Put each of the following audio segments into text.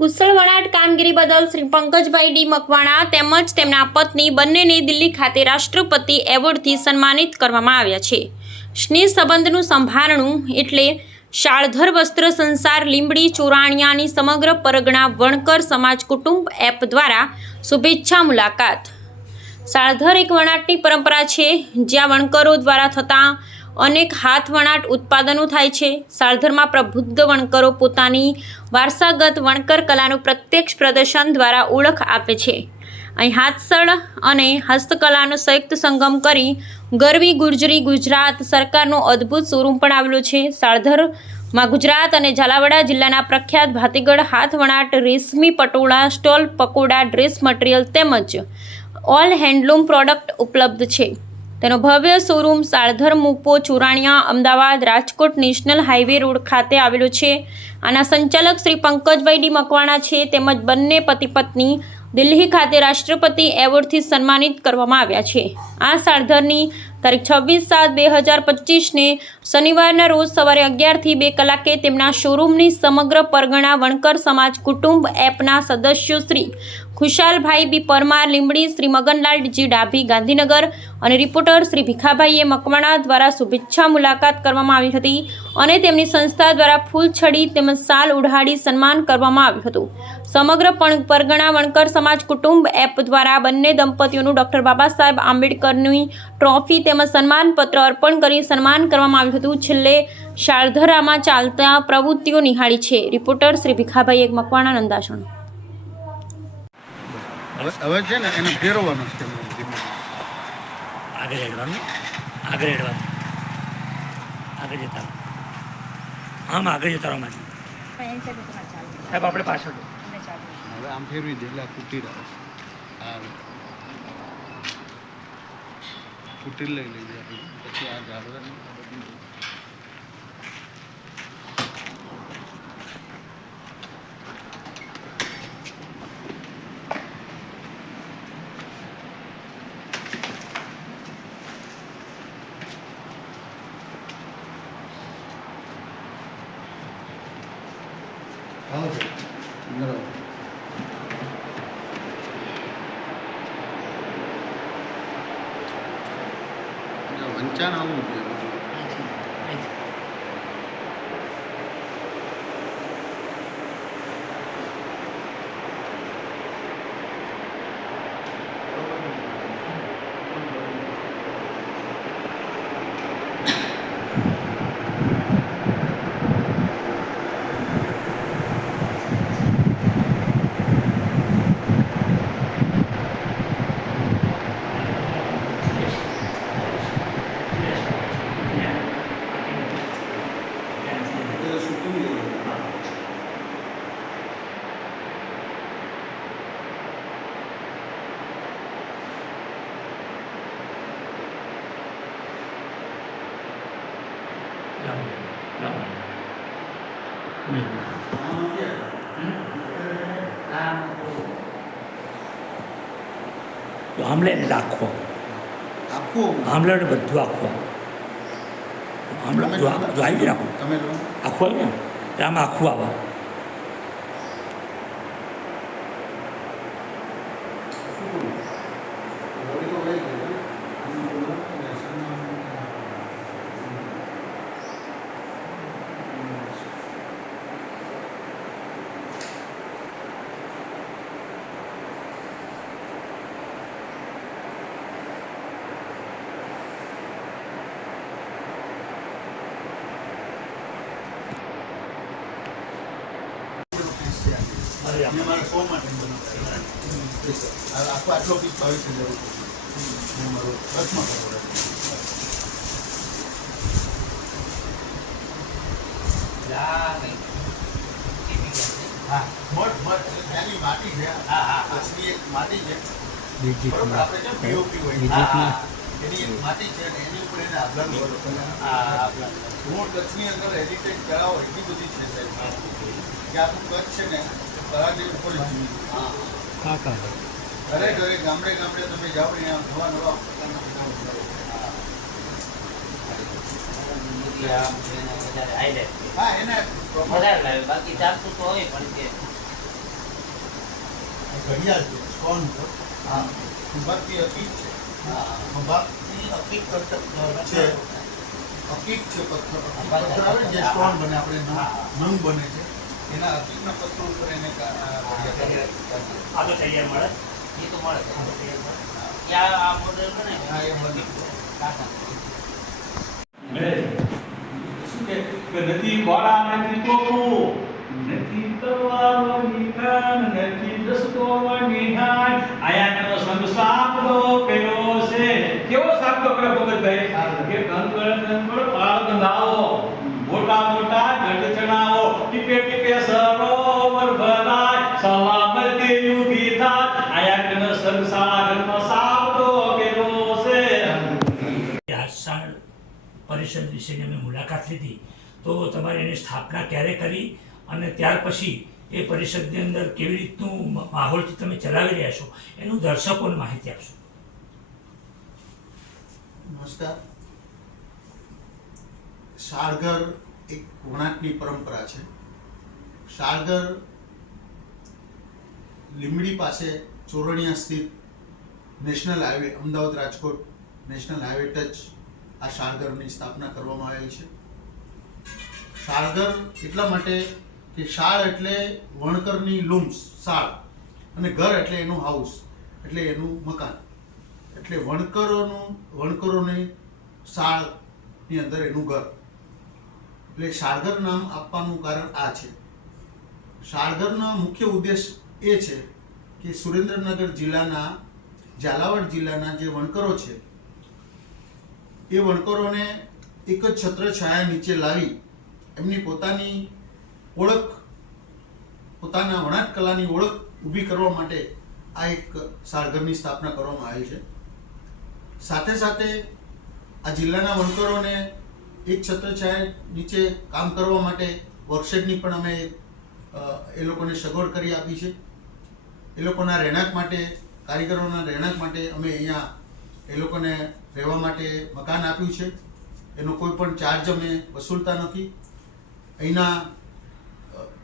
કુશળ વણાટ કામગીરી બદલ શ્રી પંકજભાઈ ડી મકવાણા તેમજ તેમના પત્ની બંનેને દિલ્હી ખાતે રાષ્ટ્રપતિ એવોર્ડથી સન્માનિત કરવામાં આવ્યા છે. સ્નેહ સંબંધનું સંભારણું એટલે શાળધર વસ્ત્ર સંસાર લીંબડી ચોરાણિયાની સમગ્ર પરગણા વણકર સમાજ કુટુંબ એપ દ્વારા શુભેચ્છા મુલાકાત. શાળધર એક વણાટની પરંપરા છે, જ્યાં વણકરો દ્વારા થતા અનેક હાથ વણાટ ઉત્પાદનો થાય છે. સાળધરમાં પ્રબુદ્ધ વણકરો પોતાની વારસાગત વણકર કલાનું પ્રત્યક્ષ પ્રદર્શન દ્વારા ઓળખ આપે છે. અહીં હાથસળ અને હસ્તકલાનો સંયુક્ત સંગમ કરી ગરવી ગુર્જરી ગુજરાત સરકારનો અદ્ભુત શોરૂમ પણ આવેલો છે. સાળધરમાં ગુજરાત અને ઝાલાવાડા જિલ્લાના પ્રખ્યાત ભાતીગઢ હાથવણાટ રેશમી patola, stole pakoda, dress material તેમજ ઓલ હેન્ડલૂમ પ્રોડક્ટ ઉપલબ્ધ છે. તેનો ભવ્ય શોરૂમ સાળધર મુપો Churaniya, Ahmedabad, Rajkot national highway road ખાતે આવેલો છે. આના સંચાલક શ્રી પંકજભાઈ ડી મકવાણા છે તેમજ બંને પતિ પત્ની દિલ્હી ખાતે રાષ્ટ્રપતિ એવોર્ડથી સન્માનિત કરવામાં આવ્યા છે. આ સાળધરની તારીખ છવ્વીસ સાત બે હજાર પચીસને શનિવારના રોજ સવારે અગિયારથી બે કલાકે તેમના શોરૂમની સમગ્ર પરગણા વણકર સમાજ કુટુંબ એપના સદસ્યો શ્રી ખુશાલભાઈ બી પરમાર, લીંબડી, શ્રી મગનલાલજી ડાભી, ગાંધીનગર અને રિપોર્ટર શ્રી ભીખાભાઈએ મકવાણા દ્વારા શુભેચ્છા મુલાકાત કરવામાં આવી હતી અને તેમની સંસ્થા દ્વારા ફૂલછડી તેમજ સાલ ઉઢાડી સન્માન કરવામાં આવ્યું હતું. સમગ્ર પરગણા વણકર સમાજ કુટુંબ એપ દ્વારા બંને દંપતીઓનું ડૉક્ટર બાબા સાહેબ આંબેડકરની ટ્રોફી તેમજ સન્માનપત્ર અર્પણ કરી સન્માન કરવામાં આવ્યું હતું. છેલ્લે શારધરામાં ચાલતા પ્રવૃત્તિઓ નિહાળી છે. રિપોર્ટર શ્રી ભીખાભાઈ એક મકવાણા નંદાસણ. હવે હવે છે ને એને ફેરવવાનો છે આગળ હેડવાનું. આગળ હેડવાનું. આગળ જતા રહો. આમ આગળ જતા રહો માજી. સાહેબ આપણે પાછળ હવે આમ ફેરવી દે એટલે આ કુટીર આવે આ કુટીર લઈ લઈ જાય પછી આ ઝાડવા આવો છે અંદર આવો વંચાણ આવવું જોઈએ અહીંથી, અહીંથી. લાવો, લાવો. હમ. તો આમલે ને આખો આખું આમલે બધું આખું આમલે જો આવી ગયું આખું તમે આખું આવ્યું ને? આમાં આખું આવે. અરે મારા શો માટે આ આખો આટલો પીસ બાવીસ હજાર રૂપિયા મારો ખર્ચમાં કરાવડાવ્યો. હા કચ્છની એક માટી છે. આપણે જેમ હોય. હા, હા. એની એક માટી છે અને એની ઉપર એને આભલાનું મૂળ કચ્છની અંદર હેરિટેજ કળાઓ એટલી બધી છે સાહેબ. કે આપણું કચ્છ છે ને કળાની ઉપર જ છે. ઘરે ઘરે ગામડે ગામડે તમે જાઓ ને નવા નવા પ્રકારના બધા ઉત્સવો. વધારે બાકી ચાલતું તો હોય પણ કે. ઘડિયાળ છે સ્ટોન છે. હા. ખંભાતની અકીક છે. હા. અકીક છે. અકીક છે પથ્થર પથ્થર આવે જે સ્ટોન બને આપણે નંગ બને છે. એના અકીકના પથ્થર ઉપર એને આ તો તૈયાર મળે. એ તો મળે. આ તો તૈયાર મળે. ત્યાં આ મોડેલ બને. હા એ બની શું કે? કે નથી વાળા નથી તો નથી તલવારો નથી દસકો પરિષદ વિશેની અમે મુલાકાત લીધી. તો તમારે એની સ્થાપના ક્યારે કરી અને ત્યાર પછી એ પરિષદની અંદર કેવી રીતનું માહોલથી તમે ચલાવી રહ્યા છો, એનું દર્શકોને માહિતી આપશો. નમસ્કાર. શાળગર એક વણાટની પરંપરા છે. શાળગર લીમડી પાસે ચોરણિયા સ્થિત national highway, Ahmedabad Rajkot national highway touch આ શાળગરની સ્થાપના કરવામાં આવેલી છે. શાળગર એટલા માટે કે શાળ એટલે વણકરની લૂમ્સ શાળ. અને ઘર એટલે એનું હાઉસ એટલે એનું મકાન. એટલે વણકરોનું, વણકરોની શાળની અંદર એનું ઘર. એટલે શાળગર નામ આપવાનું કારણ આ છે. શાળગરનો મુખ્ય ઉદ્દેશ એ છે કે સુરેન્દ્રનગર જિલ્લાના, ઝાલાવાડ જિલ્લાના જે વણકરો છે એ વણકરોને એક જ છત્રછાયા નીચે લાવી એમની પોતાની ઓળખ, પોતાના વણાટ કલાની ઓળખ ઊભી કરવા માટે આ એક શાળગરની સ્થાપના કરવામાં આવી છે. સાથે સાથે આ જિલ્લાના વણકરોને એક છત્રછાયા નીચે કામ કરવા માટે વર્કશેપની પણ અમે એ લોકોને સગવડ કરી આપી છે. એ લોકોના રહેણાંક માટે, કારીગરોના રહેણાંક માટે અમે અહીંયા એ લોકોને રહેવા માટે મકાન આપ્યું છે. એનો કોઈ પણ ચાર્જ અમે વસૂલતા નથી. અહીંના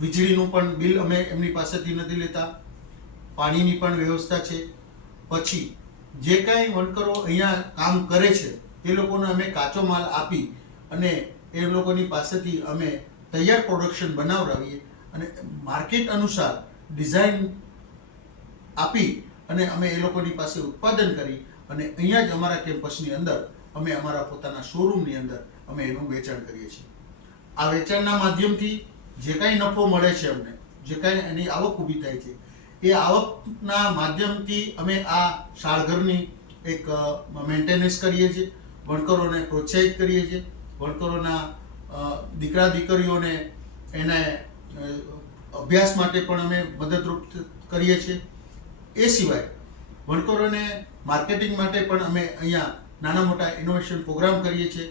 વીજળીનું પણ બિલ અમે એમની પાસેથી નથી લેતા. પાણીની પણ વ્યવસ્થા છે. પછી જે કાંઈ વણકરો અહીંયા કામ કરે છે, એ લોકોને અમે કાચો માલ આપી અને એ લોકોની પાસેથી અમે તૈયાર પ્રોડક્શન બનાવડાવીએ અને માર્કેટ અનુસાર ડિઝાઇન આપી અને અમે એ લોકોની પાસે ઉત્પાદન કરી અને અહીંયા જ અમારા કેમ્પસની અંદર અમે અમારા પોતાના શોરૂમની અંદર અમે એનું વેચાણ કરીએ છીએ. આ વેચાણના માધ્યમથી જે કાંઈ નફો મળે છે અમને, જે કાંઈ એની આવક ઊભી થાય છે, એ આવકના માધ્યમથી અમે આ શાળઘરની એક મેન્ટેનન્સ કરીએ છીએ વણકરોને પ્રોત્સાહિત કરીએ છીએ વણકરોના દીકરા દીકરીઓને એને અભ્યાસ માટે પણ અમે મદદરૂપ કરીએ છીએ. એ સિવાય વણકરોને માર્કેટિંગ માટે પણ અમે અહીંયા નાના મોટા ઇનોવેશન પ્રોગ્રામ કરીએ છીએ.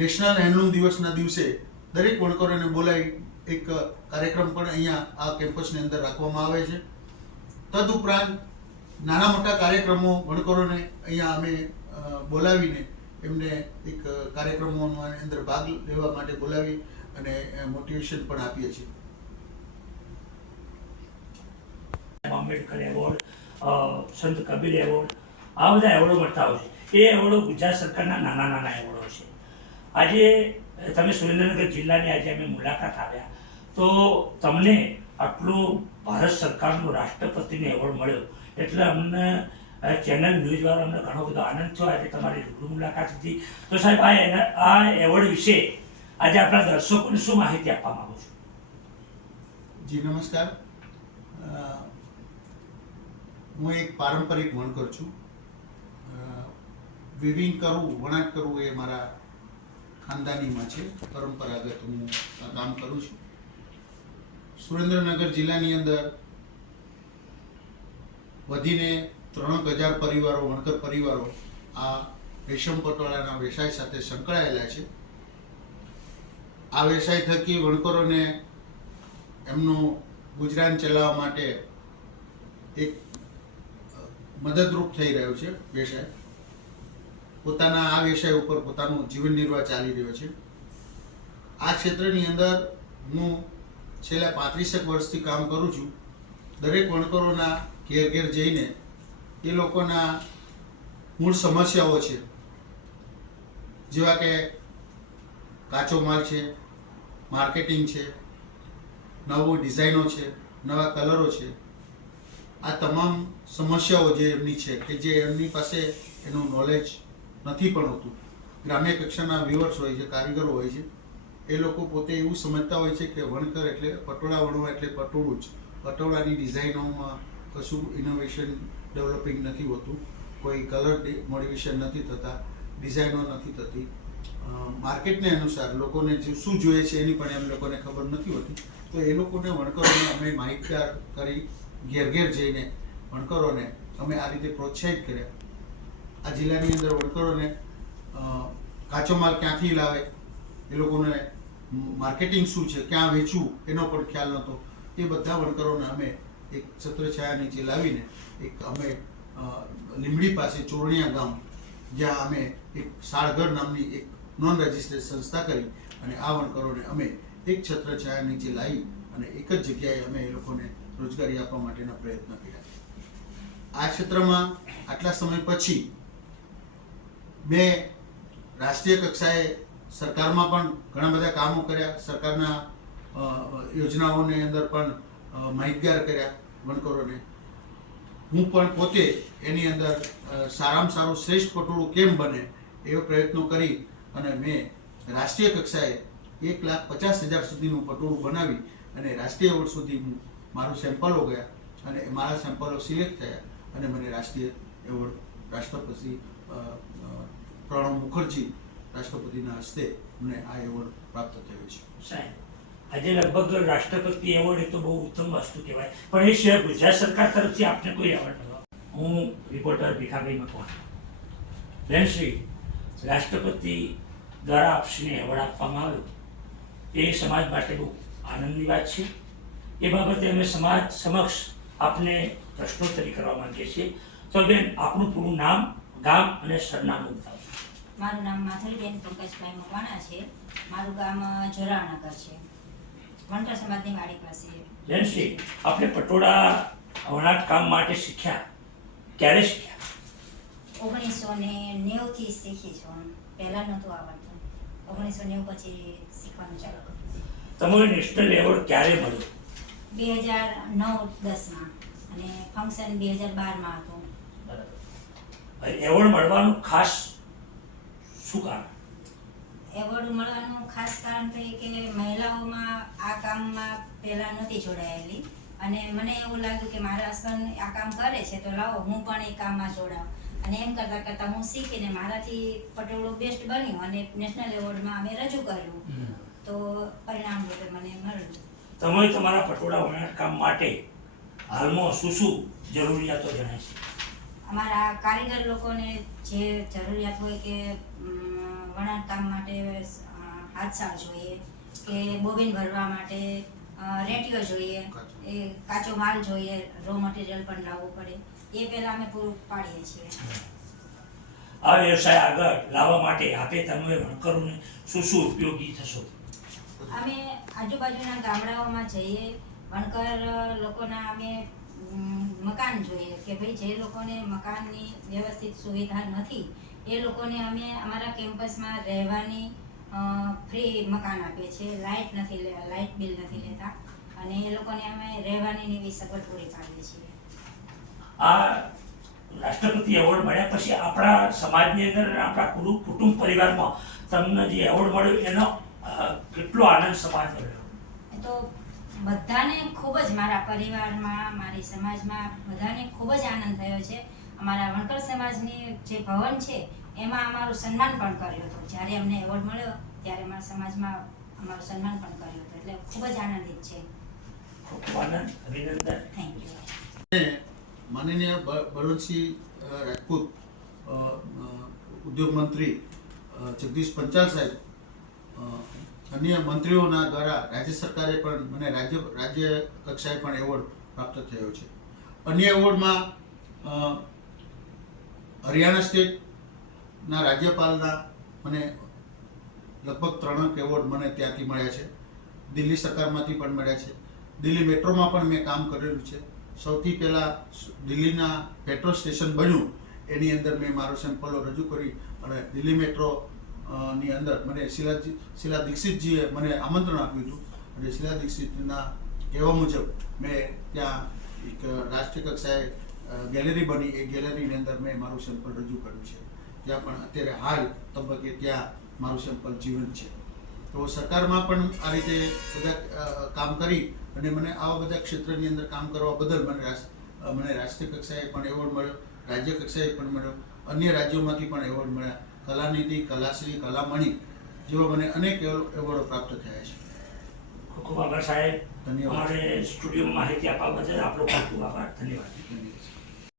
નેશનલ હેન્ડલૂમ દિવસના દિવસે દરેક વણકરોને બોલાવી એક કાર્યક્રમ પણ અહીંયા આ કેમ્પસની અંદર રાખવામાં આવે છે. તદુપરાંત નાના મોટા કાર્યક્રમો વણકરોને અહીંયા અમે બોલાવીને એમને એક કાર્યક્રમોમાં અંદર ભાગ લેવા માટે બોલાવી અને મોટિવેશન પણ આપીએ છીએ. આંબેડકર એવોર્ડ સંત કબીર એવોર્ડ. આ બધા એવોર્ડો મળતા હોય છે. એ એવોર્ડો ગુજરાત સરકારના નાના નાના એવોર્ડો છે. આજે, તમે સુરેન્દ્રનગર જિલ્લાની આજે અમે મુલાકાત આવ્યા. તો તમને આટલો ભારત સરકારનો રાષ્ટ્રપતિને એવોર્ડ મળ્યો એટલે અમને ચેનલ ચેનલ ન્યૂઝવાળા અમને ઘણો બધો આનંદ થયો. આજે તમારી રૂબરૂ મુલાકાત હતી તો સાહેબ, આ એના, આ એવોર્ડ વિશે આજે આપણા દર્શકોને શું માહિતી આપવા માંગો છો? જી, નમસ્કાર. હું એક પારંપરિક વણકર છું. વિવિંગ કરવું, વણાટ કરવું એ મારા ખાનદાનીમાં છે. પરંપરાગત હું કામ કરું છું. સુરેન્દ્રનગર જિલ્લાની અંદર વધીને ત્રણેક હજાર પરિવારો, વણકર પરિવારો આ રેશમ પટોળાના વ્યવસાય સાથે સંકળાયેલા છે. આ વ્યવસાય થકી વણકરોને એમનું ગુજરાન ચલાવવા માટે એક મદદરૂપ થઈ રહ્યો છે વ્યવસાય પોતાના આ વ્યવસાય ઉપર પોતાનું જીવન નિર્વાહ ચાલી રહ્યો છે. આ ક્ષેત્રની અંદર હું છેલ્લા પાંત્રીસેક વર્ષથી કામ કરું છું. દરેક વણકરોના ઘેર ઘેર જઈને એ લોકોના મૂળ સમસ્યાઓ છે. જેવા કે કાચો માલ છે, માર્કેટિંગ છે, નવો ડિઝાઇનો છે, નવા કલરો છે. આ તમામ સમસ્યાઓ જે એમની છે, કે જે એમની પાસે એનું નોલેજ નથી પણ હોતું. ગ્રામ્ય કક્ષાના વ્યુઅર્સ હોય છે, કારીગરો હોય છે, એ લોકો પોતે એવું સમજતા હોય છે કે વણકર એટલે પટોળા વણવા એટલે પટોળું જ. પટોળાની ડિઝાઇનોમાં કશું ઇનોવેશન ડેવલપિંગ નથી હોતું. કોઈ કલર મોડિવેશન નથી થતા, ડિઝાઇનો નથી થતી. માર્કેટને અનુસાર લોકોને જે શું જોઈએ છે એની પણ એમ લોકોને ખબર નથી હોતી. તો એ લોકોને વણકરોને અમે માહિતગાર કરી ઘેર ઘેર જઈને વણકરોને અમે આ રીતે પ્રોત્સાહિત કર્યા. આ જિલ્લાની અંદર વણકરોને કાચો માલ ક્યાંથી લાવે, એ લોકોને માર્કેટિંગ શું છે, ક્યાં વેચવું, એનો પણ ખ્યાલ નહોતો. એ બધા વણકરોને અમે એક છત્રછાયા નીચે લાવીને એક અમે લીમડી પાસે ચોરણિયા ગામ, જ્યાં અમે એક સાળગઢ નામની એક નોન રજિસ્ટર્ડ સંસ્થા કરી અને આ વણકરોને અમે એક છત્રછાયા નીચે લાવી અને એક જ જગ્યાએ અમે એ લોકોને રોજગારી આપવા માટેના પ્રયત્ન કર્યા. આ ક્ષેત્રમાં આટલા સમય પછી મેં રાષ્ટ્રીય કક્ષાએ સરકારમાં પણ ઘણા બધા કામો કર્યા. સરકારના યોજનાઓની અંદર પણ માહિતગાર કર્યા વણકરોને. હું પણ પોતે એની અંદર સારામાં સારું શ્રેષ્ઠ પટોળું કેમ બને એવો પ્રયત્નો કરી અને મેં રાષ્ટ્રીય કક્ષાએ એક લાખ પચાસ હજાર સુધીનું પટોળું બનાવી અને રાષ્ટ્રીય એવોર્ડ સુધી મારું સેમ્પલો ગયા અને મારા સેમ્પલો સિલેક્ટ થયા. અને મને રાષ્ટ્રીય એવોર્ડ રાષ્ટ્રપતિ પ્રણવ મુખર્જી રાષ્ટ્રપતિના હસ્તે મને આ એવોર્ડ પ્રાપ્ત થયો છે. સાહેબ, આજે લગભગ રાષ્ટ્રપતિ એવોર્ડ એ તો બહુ ઉત્તમ વસ્તુ કહેવાય. પણ એ સિવાય ગુજરાત સરકાર તરફથી આપને કોઈ એવોર્ડ હું રિપોર્ટર ભીખાભાઈ મકવાણા બહેનશ્રી રાષ્ટ્રપતિ દ્વારા આપશ્રીને એવોર્ડ આપવામાં આવ્યો. એ સમાજ માટે બહુ આનંદની વાત છે. એ બાબતે અમે સમાજ સમક્ષ આપને પ્રશ્નોત્તરી કરવા માંગીએ છીએ. તો બેન આપનું પૂરું નામ ગામ અને સરનામું બતાવશો મારું નામ માથલબેન પંકજભાઈ મકવાણા છે. મારું ગામ જોરાવનગર છે. વણકર સમાજની વાડી પાસે બેનશ્રી આપણે પટોળા વણાટ કામ માટે શીખ્યા? ક્યારે શીખ્યા? ઓગણીસો ને નેવુંથી શીખી છું પહેલાં નહોતું આવડતું. ઓગણીસો નેવું પછી શીખવાનું ચાલુ કર્યું. તમારો નેશનલ એવોર્ડ ક્યારે મળ્યો? બે હજાર નવ દસમાં. અને ફંક્શન બે હજાર બારમાં હતું. એવોર્ડ મળવાનું ખાસ શું કારણ? એવોર્ડ મળવાનું ખાસ કારણ તો એ કે મહિલાઓમાં આ કામમાં પહેલાં નથી જોડાયેલી. અને મને એવું લાગ્યું કે મારા હસબન્ડ આ કામ કરે છે તો લાવો હું પણ એ કામમાં જોડાવ. અને એમ કરતાં કરતાં હું શીખીને મારાથી પટોળું બેસ્ટ બન્યું અને નેશનલ એવોર્ડમાં અમે રજૂ કર્યું. તો પરિણામ રૂપે મને મળ્યું. તમે તમારા પટોળા વણાટ કામ માટે હાલમાં શું શું જરૂરિયાતો જણાય છે? અમારા કારીગર લોકોને જે જરૂરિયાત હોય કે વણાટ કામ માટે હાથસાળ જોઈએ કે બોબિન ભરવા માટે રેટિયો રેટીઓ જોઈએ એ કાચો માલ જોઈએ રો મટીરિયલ પણ લાવવું પડે એ પહેલાં અમે પૂરું પાડીએ છીએ. આ વ્યવસાય આગળ લાવવા માટે આપે તમે વણકરોને શું શું ઉપયોગી થશો? અમે આજુબાજુના ગામડાઓમાં જઈએ વણકર લોકોના અમે મકાન જોઈએ કે ભાઈ જે લોકોને મકાનની વ્યવસ્થિત સુવિધા નથી એ લોકોને અમે અમારા કેમ્પસમાં રહેવાની ફ્રી મકાન આપીએ છીએ. લાઇટ નથી લે લાઇટ બિલ નથી લેતા. અને એ લોકોને અમે રહેવાની એવી સગવડ પૂરી પાડીએ છીએ. આ રાષ્ટ્રપતિ એવોર્ડ મળ્યા પછી આપણા સમાજની અંદર આપણા કુટુંબ કુટુંબ પરિવારમાં તમને જે એવોર્ડ મળ્યો એનો કેટલો આનંદ સમાજ મળ્યો? તો બધાને ખૂબ જ મારા પરિવારમાં મારી સમાજમાં બધાને ખૂબ જ આનંદ થયો છે. અમારા વણકર સમાજની જે ભવન છે એમાં અમારું સન્માન પણ કર્યું હતું. જ્યારે અમને એવોર્ડ મળ્યો ત્યારે અમારા સમાજમાં અમારું સન્માન પણ કર્યું હતું. એટલે ખૂબ જ આનંદિત છે. ખૂબ ખૂબ આનંદ અભિનંદન. થેન્ક યુ માનનીય બ- રાજપૂત ઉદ્યોગ મંત્રી જગદીશ પંચાલ સાહેબ અન્ય મંત્રીઓના દ્વારા રાજ્ય સરકારે પણ મને રાજ્ય રાજ્ય કક્ષાએ પણ એવોર્ડ પ્રાપ્ત થયો છે. અન્ય એવોર્ડમાં હરિયાણા સ્ટેટના રાજ્યપાલના મને લગભગ ત્રણેક એવોર્ડ મને ત્યાંથી મળ્યા છે. દિલ્હી સરકારમાંથી પણ મળ્યા છે. દિલ્હી મેટ્રોમાં પણ મેં કામ કરેલું છે. સૌથી પહેલાં દિલ્હીના પેટ્રોલ સ્ટેશન બન્યું. એની અંદર મેં મારો સેમ્પલો રજૂ કરી અને દિલ્હી મેટ્રો ની અંદર મને શિલાજી, શિલા દીક્ષિતજીએ મને આમંત્રણ આપ્યું હતું. અને શિલા દીક્ષિતના કહેવા મુજબ મેં ત્યાં એક રાષ્ટ્રીય કક્ષાએ ગેલેરી બની. એ ગેલેરીની અંદર મેં મારું સેમ્પલ રજૂ કર્યું છે. ત્યાં પણ અત્યારે હાલ તબક્કે ત્યાં મારું સેમ્પલ જીવંત છે. તો સરકારમાં પણ આ રીતે બધા કામ કરી અને મને આવા બધા ક્ષેત્રની અંદર કામ કરવા બદલ મને મને રાષ્ટ્રીય કક્ષાએ પણ એવોર્ડ મળ્યો, રાજ્ય કક્ષાએ પણ મળ્યો, અન્ય રાજ્યોમાંથી પણ એવોર્ડ મળ્યા. કલાનિધિ કલાશ્રી કલામણી જેવા મને અનેક એવોર્ડો પ્રાપ્ત થયા છે. ખૂબ ખૂબ આભાર સાહેબ ધન્યવાદ. સ્ટુડિયોમાં માહિતી આપવા બદલ આપણો ખૂબ ખૂબ આભાર. ધન્યવાદ. ધન્યવાદ.